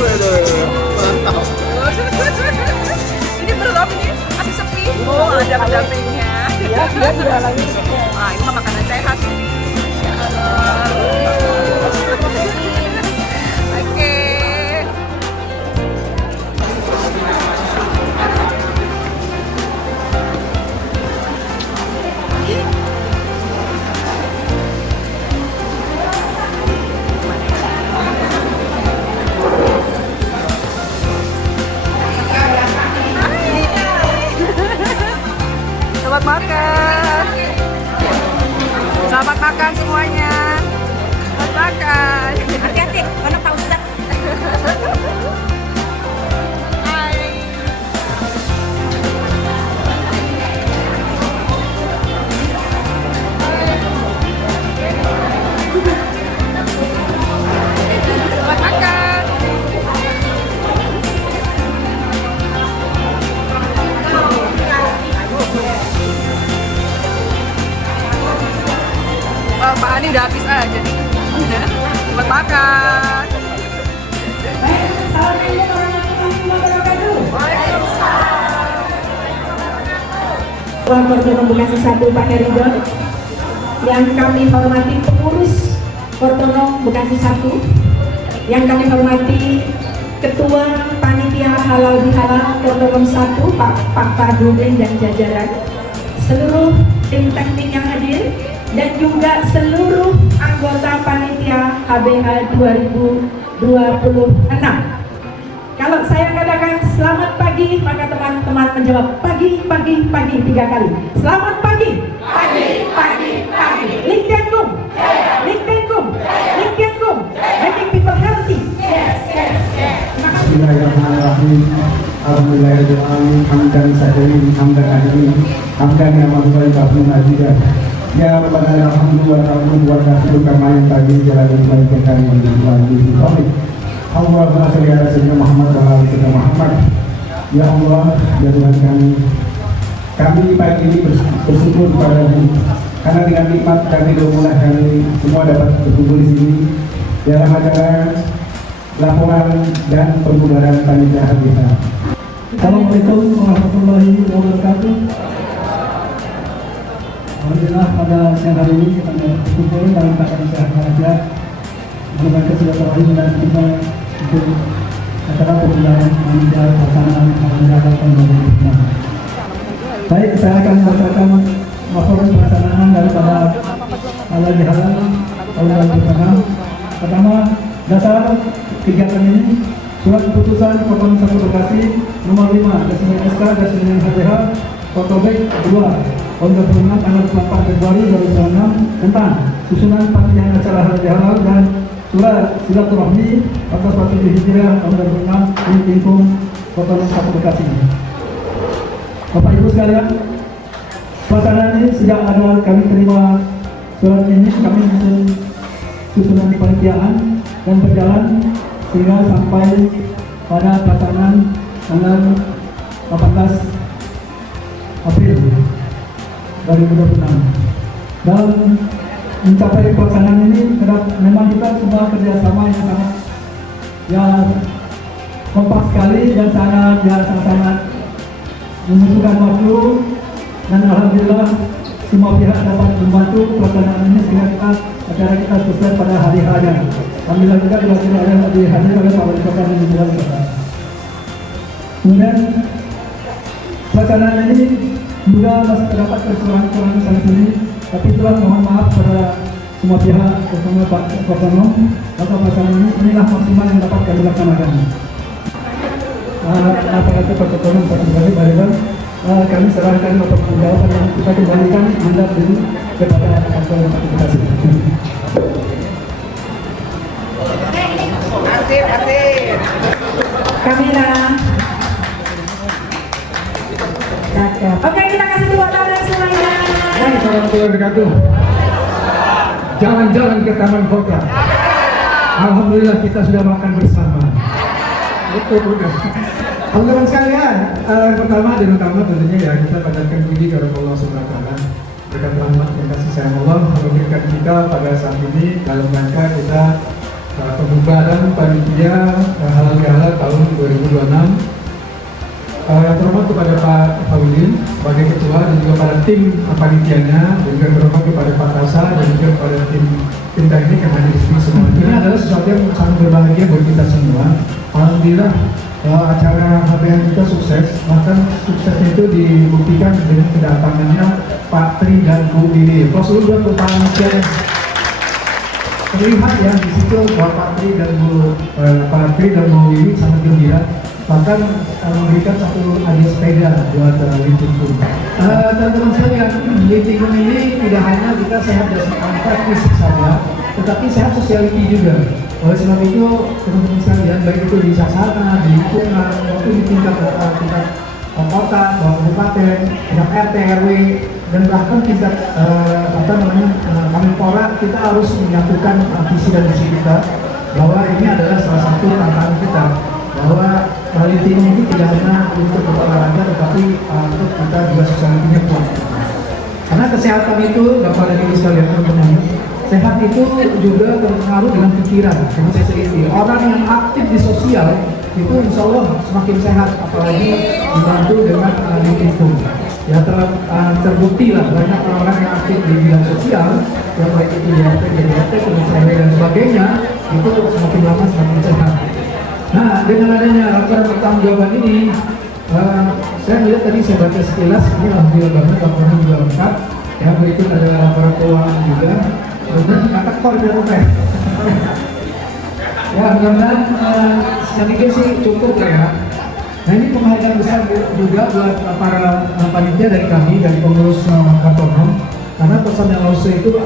Waduh, mantap. Ini perut apa nih? Masih sepi? Oh, ada pendampingnya. Ya, dia tidak lagi. Ah, ini mah makanan sehat. Ya Allah. Oke. Selamat makan. Selamat makan semuanya. Selamat makan. Hati-hati, mana Pak Ustadz? Hai. Selamat makan. Oh, Pak Ani udah habis aja nih. Selamat makan. Assalamualaikum warahmatullahi wabarakatuh. Wakil Bekasi 1 Pak Heridon, yang kami hormati pengurus Portono Bekasi 1, yang kami hormati Ketua Panitia Halal Bihalal Portono 1 Pak Fadudin dan jajaran, seluruh tim teknik yang hadir, dan juga seluruh anggota Panitia HBH 2026. Kalau saya katakan selamat pagi, maka teman-teman menjawab pagi, pagi, pagi 3 kali. Selamat pagi. Pagi, pagi, pagi. Lintiankum. Lintiankum. Lintiankum. Making people healthy. Yes, yes, yes. Terima kasih. Bismillahirrahmanirrahim. Alhamdulillahirrahmanirrahim. Hamdan sahirin, hamdan alimin, hamdan ya mahmudai ba'fun ajidah. Ya Rabbana alhamdulillah wa kasih kama yang tadi jalan kebaikan yang dilakukan di sini. Allahumma sholli ala sayyidina Muhammad wa ala sayyidina Muhammad. Ya Allah, ya Tuhan kami pagi ini bersyukur kepadamu karena dengan nikmat dan ridho-Mu kami semua dapat berkumpul di sini dalam acara laporan dan pembubaran panitia HBH. Assalamualaikum warahmatullahi wabarakatuh. Alhamdulillah pada siang hari ini kita berkumpul dalam keadaan sehat walafiat, mengenai silaturahim dan kita untuk acara pembubaran panitia pelaksanaan Halal tahun 2026. Baik, saya akan membacakan laporan pelaksanaan daripada Halal Bihalal tahun 2026. Pertama, dasar kegiatan ini surat keputusan Portono 1 Bekasi nomor 5 garis SK garis HBH Portobek 2 tahun 2026 tanggal 4 Februari 2026 tentang susunan panitia acara Halal Bihalal dan surat silaturahmi 14 Hijriah tahun 2026 di Tingkum Portono 1 Bekasi. Bapak Ibu sekalian, pelaksanaan ini sejak ada kami terima surat ini, kami menyusun susunan panitiaan dan berjalan sehingga sampai pada pelaksanaan tanggal 18 April 2026. Dan mencapai pelaksanaan ini memang kita semua kerjasama yang sangat kompak sekali dan sangat membutuhkan waktu, dan alhamdulillah semua pihak dapat membantu pelaksanaan ini sehingga acara kita selesai pada hari hanya. Alhamdulillah juga diwakili oleh hadir oleh Pak Wali Kota dan Wali Kota. Kemudian pelaksanaan ini juga masih terdapat kekurangan sana sini, tapi itulah mohon maaf pada semua pihak, terutama Pak Portono, atas pelaksanaan inilah maksimal yang dapat kami laksanakan. Apa kata Pak Portono, Pak Bupati Bariban, kami serahkan untuk menjawab dan kita kembalikan mandat ini kepada Pak Portono Bekasi. Asik. Kamera. Cakep. Oke, kita kasih tepuk tangan semuanya. Assalamualaikum warahmatullahi wabarakatuh. Jalan-jalan ke Taman Kota. Alhamdulillah kita sudah makan bersama. Betul. Teman-teman sekalian, pertama dan utama tentunya ya kita panjatkan puji kepada Allah Subhanahu wa taala. Berkat rahmat dan kasih sayang Allah memberikan kita pada saat ini dalam rangka kita pembubaran panitia Halal 2026. Terhormat kepada Pak Wilin sebagai ketua dan juga pada tim panitianya, dan juga terhormat kepada Pak Tasa dan juga kepada tim teknik yang hadir di sini semuanya. Ini adalah sesuatu yang sangat berbahagia buat kita semua. Alhamdulillah acara HBH kita sukses, bahkan suksesnya itu dibuktikan dengan kedatangannya Pak Tri dan Bu Wiwi. Pas dulu buat panitia terlihat ya di situ bahwa Pak Tri dan Bu Wiwi sangat gembira, bahkan memberikan satu hadiah sepeda buat Lintingkum. Teman-teman sekalian, Lintingkum ini tidak hanya kita sehat dan fisik saja, tetapi sehat sosiality juga. Oleh sebab itu, teman-teman sekalian, baik itu di Saksana, di lingkungan, maupun di tingkat kota, kabupaten, tingkat RT, RW, dan bahkan tingkat Kemenpora, kita harus menyatukan visi dan misi kita bahwa ini adalah salah satu tantangan kita, bahwa Lintingkum ini tidak hanya untuk berolahraga, tetapi untuk kita juga sosialitinya kuat. Karena kesehatan itu, Bapak dan Ibu sekalian, teman-teman, sehat itu juga terpengaruh dengan pikiran, dengan sosiality. Orang yang aktif di sosial itu insya Allah semakin sehat, apalagi dibantu dengan Lintingkum. Ya terbukti lah banyak orang-orang yang aktif di bidang sosial, yang baik itu di RT, DRT, kementerian dan sebagainya, itu semakin lama semakin sehat. Nah, dengan adanya laporan pertanggungjawaban ini, saya melihat tadi saya baca sekilas, ini alhamdulillah banget laporannya juga lengkap. Ya, berikut ada laporan keuangan juga. Kemudian kata kor dan rupanya. Ya, mudah-mudahan sedikit sih cukup lah ya. Nah, ini penghargaan besar juga buat para panitia dari kami, dari pengurus Kartonom. Karena pesan yang Lause itu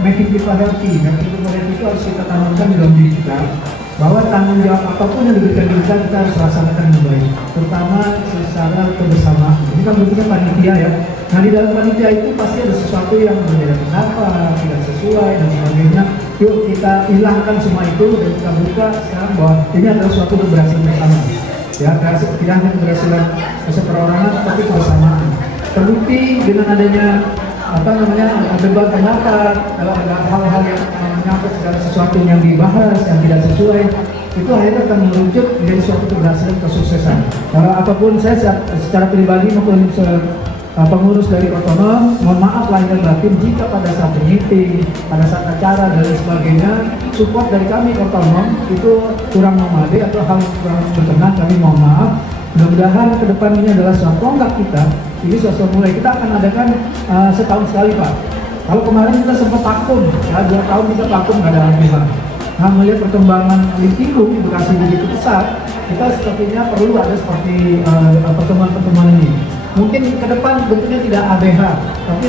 making people healthy. Making people healthy itu harus kita tanamkan di dalam diri kita, bahwa tanggung jawab apapun yang diberikan kita harus rasakan dengan baik, terutama secara kebersamaan. Ini kan bentuknya panitia ya. Nah, di dalam panitia itu pasti ada sesuatu yang berbeda pendapat, tidak sesuai dan sebagainya. Yuk kita hilangkan semua itu dan kita buka sekarang bahwa ini adalah suatu keberhasilan bersama. Ya, tidak hanya keberhasilan seperorangan, tapi kebersamaan. Terbukti dengan adanya debat pendapat, ada hal-hal yang menyangkut segala sesuatu yang dibahas yang tidak sesuai, itu akhirnya akan merujuk menjadi suatu keberhasilan kesuksesan. Apapun saya secara pribadi maupun pengurus dari Kartonom, mohon maaf lahir dan batin jika pada saat meeting, pada saat acara dan sebagainya, support dari kami Kartonom itu kurang memadai atau hal kurang berkenan, kami mohon maaf. Mudah-mudahan ke depan ini adalah suatu tonggak kita. Ini suatu mulai kita akan adakan setahun sekali, Pak. Kalau kemarin kita sempat vakum, ya 2 tahun kita vakum nggak ada alhamdulillah. Nah, melihat perkembangan Lintingkum di Bekasi begitu besar, kita sepertinya perlu ada seperti pertemuan-pertemuan ini. Mungkin ke depan bentuknya tidak ABH, tapi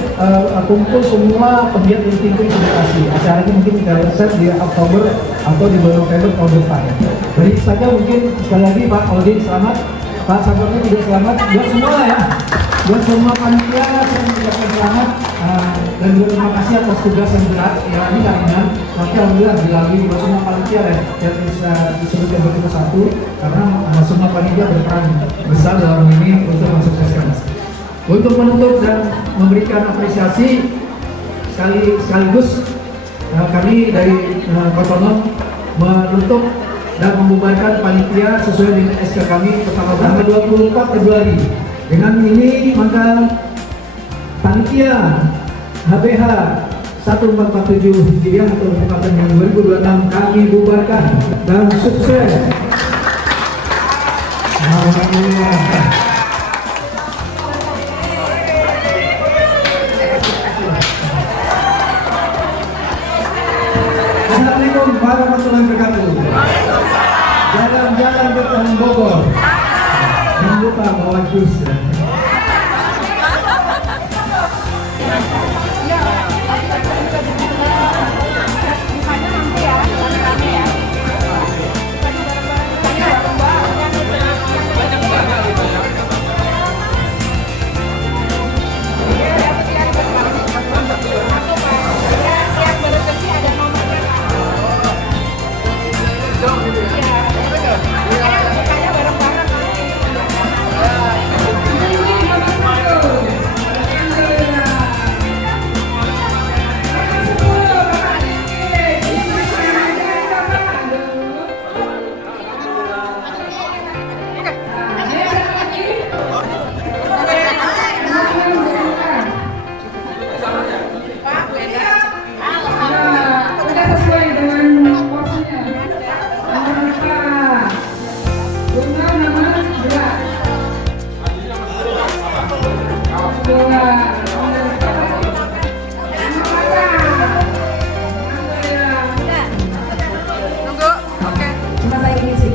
kumpul semua penggiat Lintingkum di Bekasi. Acaranya mungkin kita set di Oktober atau di bulan November tahun depan. Jadi saja mungkin sekali lagi Pak Aldi selamat, Pak Sabarnya juga selamat, buat semua ya. Buat semua panitia saya mengucapkan selamat dan juga terima kasih atas tugas yang berat ya, ini ringan tapi alhamdulillah dilalui buat semua panitia yang bisa disebutkan begitu satu, karena semua panitia berperan besar dalam ini untuk mensukseskan. Untuk menutup dan memberikan apresiasi sekaligus kami dari Kartonom menutup dan membubarkan panitia sesuai dengan SK kami tanggal 24 Februari. Dengan ini maka panitia HBH 1447 Hijriah atau Kabupaten yang 2026 kami bubarkan dan sukses. Alhamdulillah. Assalamualaikum warahmatullahi wabarakatuh. Jalan-jalan ke Taman Bogor. Jangan lupa bawa jus.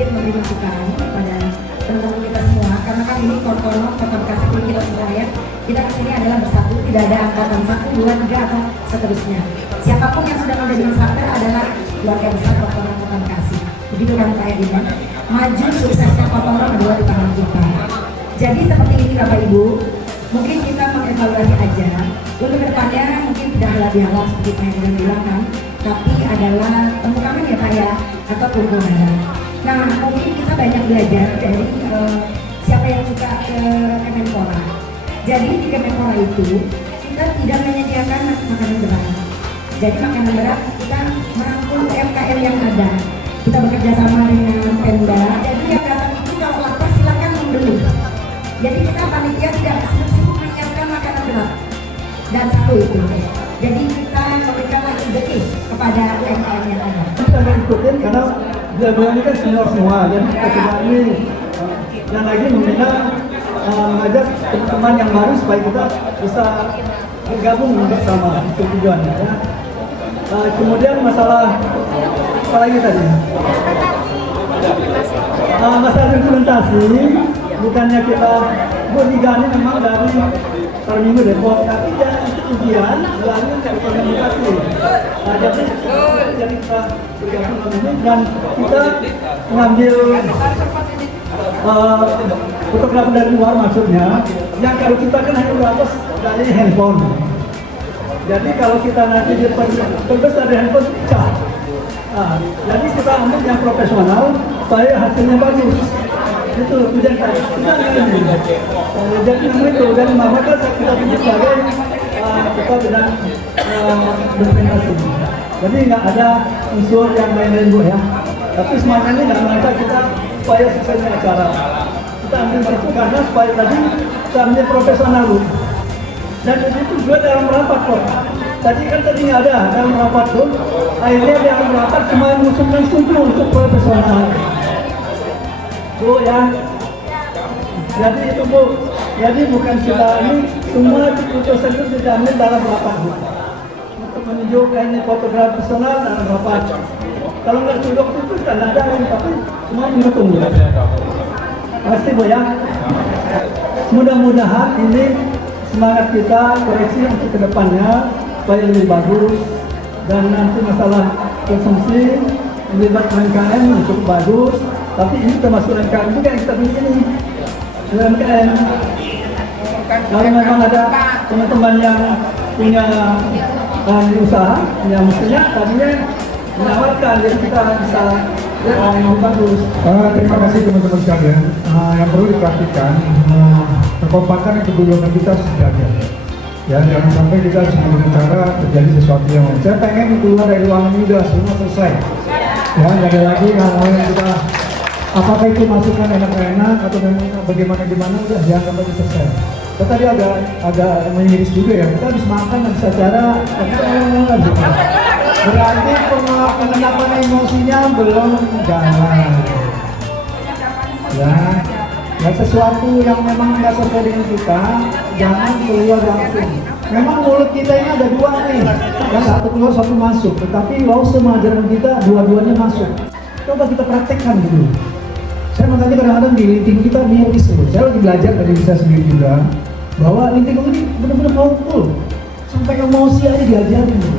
sedikit memberi masukan kepada teman-teman kita semua, karena kan ini Kortono Kota Bekasi ini kita semua ya. Kita kesini adalah bersatu, tidak ada angkatan 1, 2, 3 atau seterusnya. Siapapun yang sudah menjadi masyarakat adalah keluarga besar Kortono Kota Bekasi. Begitu kan Pak Edina? Maju suksesnya Kortono adalah di tangan kita. Jadi seperti ini Bapak Ibu, mungkin kita mengevaluasi aja. Untuk kedepannya mungkin tidak halal seperti Pak Edina bilang kan, tapi adalah temukan ya Pak ya, atau kumpulan. Nah mungkin kita banyak belajar dari siapa yang suka ke Kemenpora. Jadi di Kemenpora itu kita tidak menyediakan makanan berat. Jadi makanan berat kita merangkul UMKM yang ada. Kita bekerja sama dengan Pemda. Jadi yang datang itu kalau lapar silakan membeli. Jadi kita panitia tidak sibuk menyiapkan makanan berat. Dan satu itu. Jadi kita memberikanlah rezeki kepada UMKM yang ada. Kita akan ikutin karena dia ini kan senior semua. Jadi kita coba ini yang lagi membina mengajak teman-teman yang baru supaya kita bisa bergabung bersama, itu tujuannya ya. Kemudian masalah apa lagi tadi? Masalah implementasi, bukannya kita berliga ini memang dari Minggu Depok, tapi ya itu ujian melalui komunikasi. Jadi kita bergabung ini dan kita mengambil fotografer dari luar maksudnya, yang kalau kita kan hanya beratas dari handphone. Jadi kalau kita nanti terbesar dari handphone pecah. Jadi kita ambil yang profesional supaya hasilnya bagus. Itu tujuan kita ini. Jadi itu dan maka kita pilih sebagai kita sedang berpresentasi. Jadi nggak ada unsur yang lain-lain Bu ya. Tapi semuanya ini dalam rangka kita supaya suksesnya acara. Kita ambil itu karena supaya tadi kita ambil profesional Bu. Dan itu juga dalam rapat kok. Tadi kan tadi nggak ada dalam rapat tuh. Akhirnya dalam rapat semua mengusulkan setuju untuk profesional. Bu ya. Jadi itu Bu. Jadi bukan kita ini semua keputusan itu diambil dalam rapat Bu. Untuk menunjukkan ini fotografi profesional dalam rapat. Kalau nggak sudah itu kan ada yang tapi semua mendukung Bu. Pasti Bu ya. Mudah-mudahan ini semangat kita koreksi untuk kedepannya supaya lebih bagus dan nanti masalah konsumsi melibatkan UMKM cukup bagus, tapi ini termasuk UMKM juga yang kita pilih ini UMKM. Kalau memang ada teman-teman yang punya usaha yang mestinya tadinya menawarkan jadi kita bisa yang bagus. Terima kasih teman-teman sekalian. Yang perlu diperhatikan, kekompakan yang kedudukan kita sudah ada. Ya, jangan sampai kita sebelum bicara terjadi sesuatu yang saya pengen keluar dari ruangan ini sudah semua selesai. Ya, nggak ada lagi hal-hal yang kita apakah itu masukan enak-enak atau memang bagaimana udah jangan sampai selesai. Kita tadi agak mengiris juga ya. Kita habis makan dan secara berarti pengendapan emosinya belum jalan. Ya sesuatu yang memang nggak sesuai dengan kita, jangan keluar langsung. Memang mulut kita ini ada dua nih, yang satu keluar satu masuk. Tetapi law ajaran kita dua-duanya masuk. Coba kita praktekkan dulu. Saya makanya kadang-kadang di linting kita miris loh. Saya lagi belajar dari saya sendiri juga bahwa linting ini benar-benar powerful. Sampai emosi aja diajarin loh.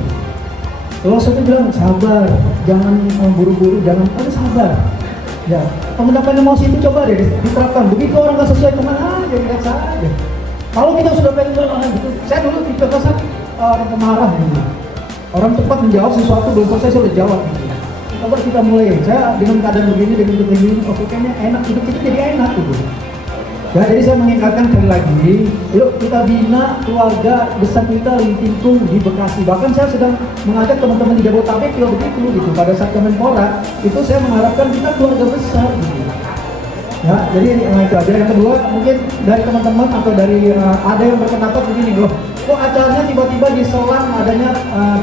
Kalau saya bilang sabar, jangan buru-buru, jangan sabar. Ya, pengendapan emosi itu coba deh diterapkan. Begitu orang nggak sesuai kemana aja, lihat saja. Kalau kita sudah pengen gitu, saya dulu tipe kasar orang pemarah gitu. Orang cepat menjawab sesuatu belum selesai saya sudah jawab gitu. Coba kita mulai. Saya dengan keadaan begini, oke kayaknya enak, hidup kita jadi enak gitu. Ya, jadi saya mengingatkan sekali lagi, yuk kita bina keluarga besar kita Lintingkung di Bekasi. Bahkan saya sedang mengajak teman-teman di Jabodetabek juga begitu gitu. Pada saat Kemenpora itu saya mengharapkan kita keluarga besar gitu. Ya, jadi itu aja. Yang kedua mungkin dari teman-teman atau dari ada yang berpendapat begini loh. Kok acaranya tiba-tiba diselang adanya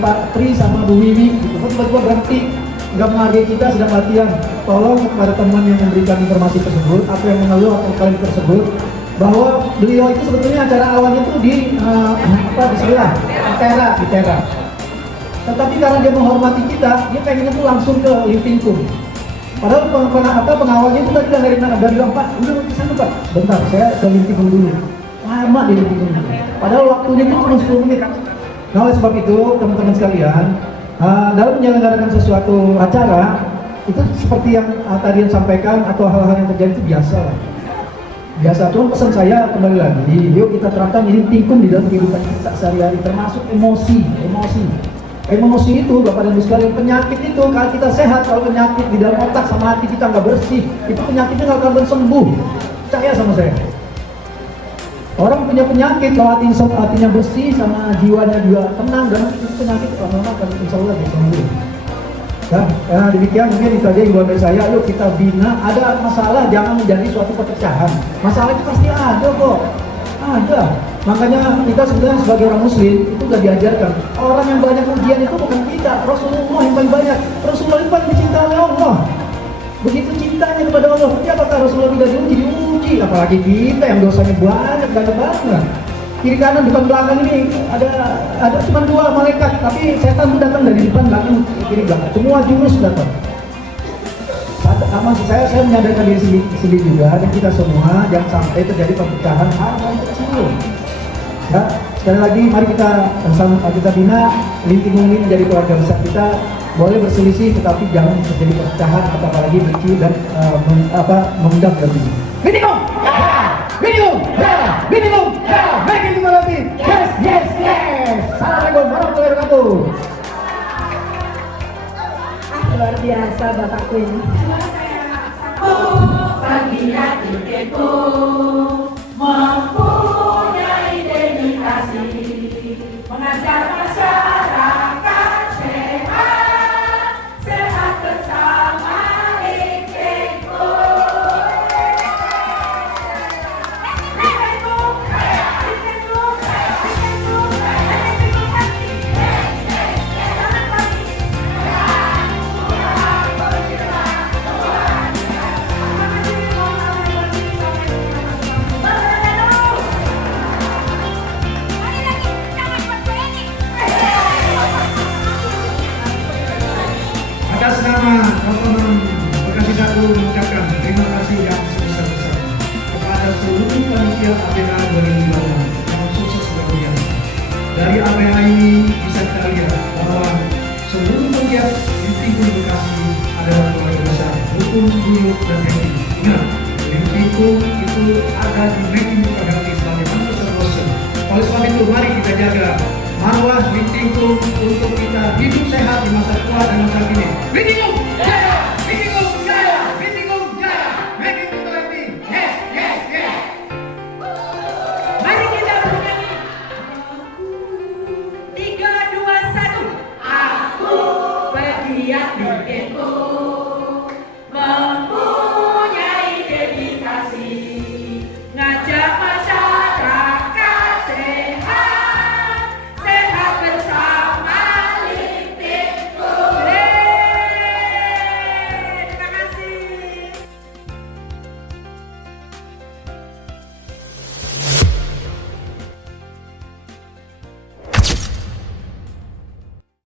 Pak Tri sama Bu Wiwi gitu. Kok tiba-tiba berhenti? Nggak menghargai kita sedang latihan. Tolong kepada teman yang memberikan informasi tersebut atau yang mengeluh atau kalian tersebut bahwa beliau itu sebetulnya acara awalnya itu di sebelah di Tera. Tetapi karena dia menghormati kita, dia pengen itu langsung ke Lintingkung. Padahal pengawalnya itu tadi dari bilang, Pak, udah ke sana Pak. Bentar, saya ke Lintingung dulu. Lama di Lintingung dulu. Padahal waktunya itu cuma 10 menit. Nah, oleh sebab itu, teman-teman sekalian, dalam menyelenggarakan sesuatu acara, itu seperti yang tadi yang sampaikan atau hal-hal yang terjadi itu biasa lah. Biasa, cuma pesan saya kembali lagi, yuk kita terapkan ini tingkum di dalam kehidupan kita sehari-hari, termasuk emosi. Emosi itu, Bapak dan Ibu sekalian, penyakit itu, kalau kita sehat, kalau penyakit di dalam otak sama hati kita nggak bersih, itu penyakitnya nggak akan sembuh. Percaya sama saya. Orang punya penyakit, kalau hatinya bersih, sama jiwanya juga tenang, dan itu penyakit lama-lama akan insya Allah bisa sembuh. Ya, demikian mungkin itu aja imbauan dari saya. Yuk kita bina, ada masalah jangan menjadi suatu perpecahan. Masalah itu pasti ada kok, ada. Makanya kita sebenarnya sebagai orang muslim itu sudah diajarkan, orang yang banyak ujian itu bukan kita, Rasulullah yang paling banyak. Rasulullah yang paling dicintai oleh Allah. Begitu cintanya kepada Allah, tapi apakah Rasulullah tidak diuji? Apalagi kita yang dosanya banyak banget. Kiri kanan depan belakang ini ada cuma 2 malaikat, tapi setan itu datang dari depan belakang kiri belakang. Semua jurus datang. Maksud saya menyadarkan diri sendiri juga, dan kita semua jangan sampai terjadi perpecahan hal-hal kecil. Ya, sekali lagi mari kita bina Lintingung ini menjadi keluarga besar kita. Boleh berselisih tetapi jangan terjadi perpecahan atau apalagi benci dan memendam dalam diri. Lintingung! Lintingung! Lintingung! Baik itu berarti. Yes! Assalamualaikum warahmatullahi wabarakatuh. Luar biasa Bapakku ini. Baginya titikku mempunyai dedikasi mengajar masyarakat sehat bersama istriku. Atas nama teman-teman Bekasi 1 mengucapkan terima kasih yang sebesar-besarnya kepada seluruh panitia APA 2026 yang sukses luar biasa. Dari APA ini bisa kita lihat bahwa seluruh pegiat Lintingung Bekasi adalah keluarga besar, rukun, guyup, dan happy. Ingat, Lintingung itu ada di making Bekasi sebagai manusia bosan. Oleh sebab itu, mari kita jaga marwah Lintingung untuk kita hidup sehat di masa tua dan masa kini. Lintingung!